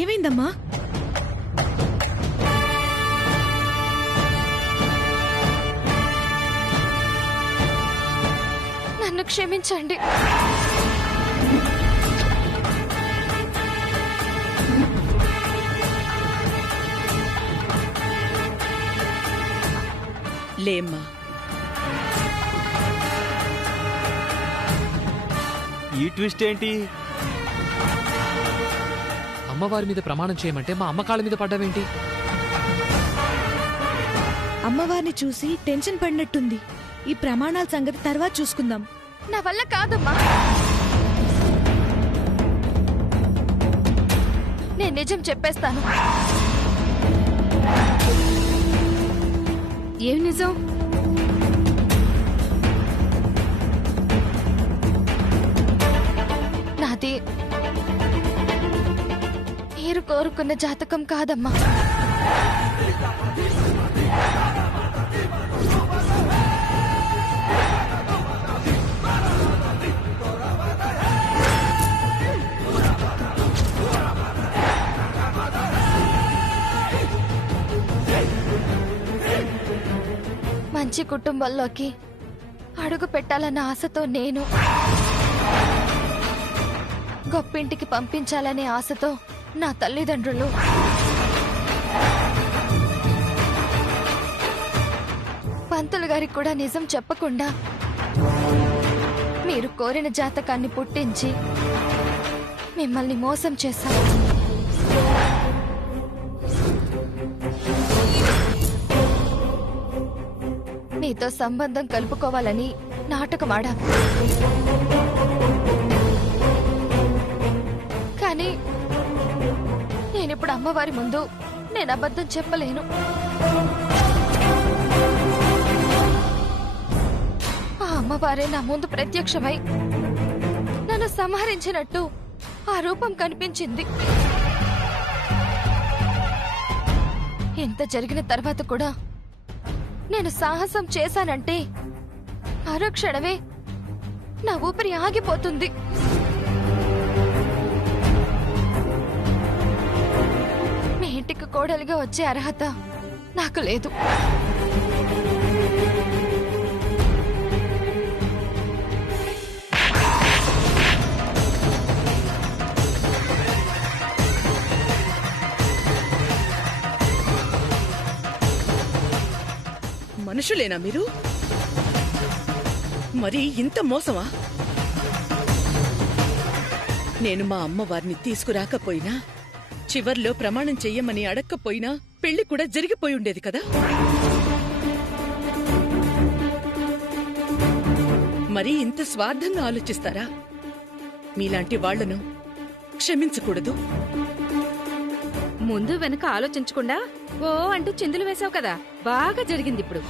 ఏమైందమ్మా? నన్ను క్షమించండి. లేమ్మా, ఈ ట్విస్ట్ ఏంటి? అమ్మవారి మీద ప్రమాణం చేయమంటే మా అమ్మ కాళ్ళ మీద పడ్డావేంటి? అమ్మవారిని చూసి టెన్షన్ పడినట్టుంది. ఈ ప్రమాణాల సంగతి తర్వాత చూసుకుందాం. నా వల్ల కాదమ్మా. నేను నిజం చెప్పేస్తాను. ఏం నిజం? నాది మీరు కోరుకున్న జాతకం కాదమ్మా. మంచి కుటుంబంలోకి అడుగు పెట్టాలన్న ఆశతో నేను, గొప్పింటికి పంపించాలనే ఆశతో నా తల్లిదండ్రులు, పంతులు గారికి కూడా నిజం చెప్పకుండా మీరు కోరిన జాతకాన్ని పుట్టించి మిమ్మల్ని మోసం చేశారు. మీతో సంబంధం కలుపుకోవాలని నాటకమాడా. కానీ నేనిప్పుడు అమ్మవారి ముందు నేను అబద్ధం చెప్పలేను. ఆ అమ్మవారే నా ముందు ప్రత్యక్షమై నన్ను సంహరించినట్టు ఆ రూపం కనిపించింది. ఎంత జరిగిన తర్వాత కూడా నేను సాహసం చేశానంటే మరో క్షణమే నా ఊపిరి ఆగిపోతుంది. మీ ఇంటికి కోడలిగా వచ్చే అర్హత నాకు లేదు. మనుషులేనా మీరు? మరి ఇంత మోసమా? నేను మా అమ్మవారిని తీసుకురాకపోయినా, చివర్లో ప్రమాణం చెయ్యమని అడక్కపోయినా పెళ్లి కూడా జరిగిపోయి ఉండేది కదా. మరి ఇంత స్వార్థంగా ఆలోచిస్తారా? మీలాంటి వాళ్లను క్షమించకూడదు. ముందు వెనక ఆలోచించకుండా ఓ అంటూ చిందులు వేశావు కదా, బాగా జరిగింది ఇప్పుడు.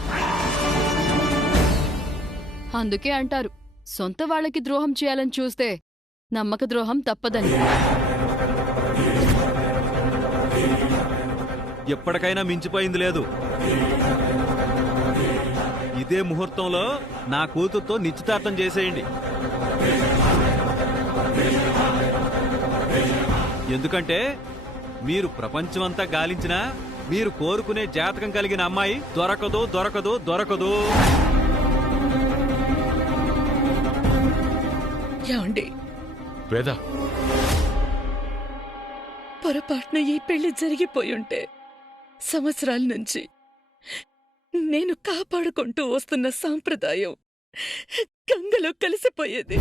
అందుకే అంటారు, సొంత వాళ్ళకి ద్రోహం చేయాలని చూస్తే నమ్మక ద్రోహం తప్పదని. ఎప్పటికైనా మించిపోయింది లేదు. ఇదే ముహూర్తంలో నా కూతురుతో నిశ్చితార్థం చేసేయండి. ఎందుకంటే మీరు ప్రపంచమంతా గాలించినా మీరు కోరుకునే జాతకం కలిగిన అమ్మాయి దొరకదు దొరకదు దొరకదు. యాండి వేద, పొరపాటున ఈ పెళ్లి జరిగిపోయుంటే సంవత్సరాల నుంచి నేను కాపాడుకుంటూ వస్తున్న సాంప్రదాయం గంగలో కలిసిపోయేది.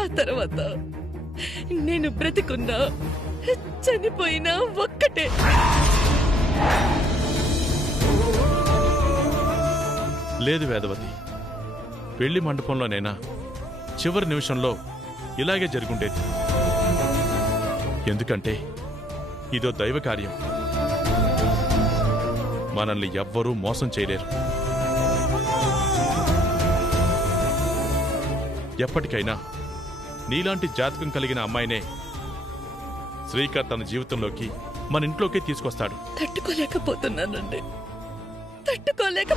ఆ తర్వాత నేను బ్రతికున్నా చనిపోయినా ఒక్కటే. లేదు వేదవతి, పెళ్లి మండపంలోనైనా చివరి నిమిషంలో ఇలాగే జరుగుండేది. ఎందుకంటే ఇదో దైవ కార్యం. మనల్ని ఎవ్వరూ మోసం చేయలేరు. ఎప్పటికైనా నీలాంటి జాతకం కలిగిన అమ్మాయినే శ్రీకర్ తన జీవితంలోకి, మన ఇంట్లోకి తీసుకొస్తాడు. తట్టుకోలేకపోతున్నానండి, తట్టుకోలేక.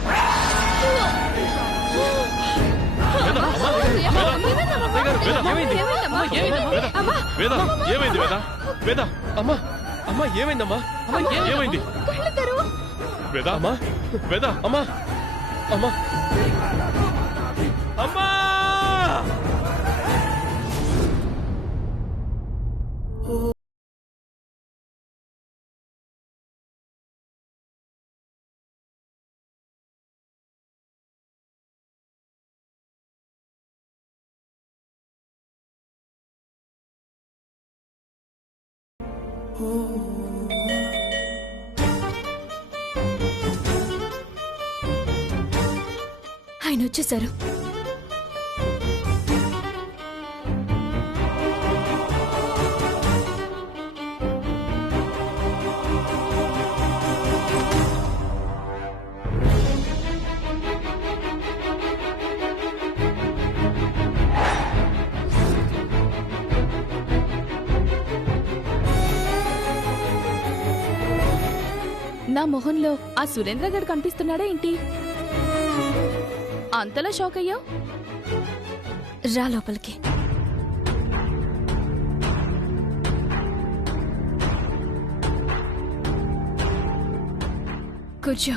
వేద ఏమైంది వేద వేద అమ్మా అమ్మా ఏమైందమ్మా ఏమైంది వేద అమ్మా వేద అమ్మా అమ్మా అమ్మా ఆయన వచ్చేసారు. నా మొహంలో ఆ సురేంద్ర గారు కనిపిస్తున్నాడా ఏంటి? అంతలా షాక్ అయ్యావు? రా లోపలికి. కూర్చో.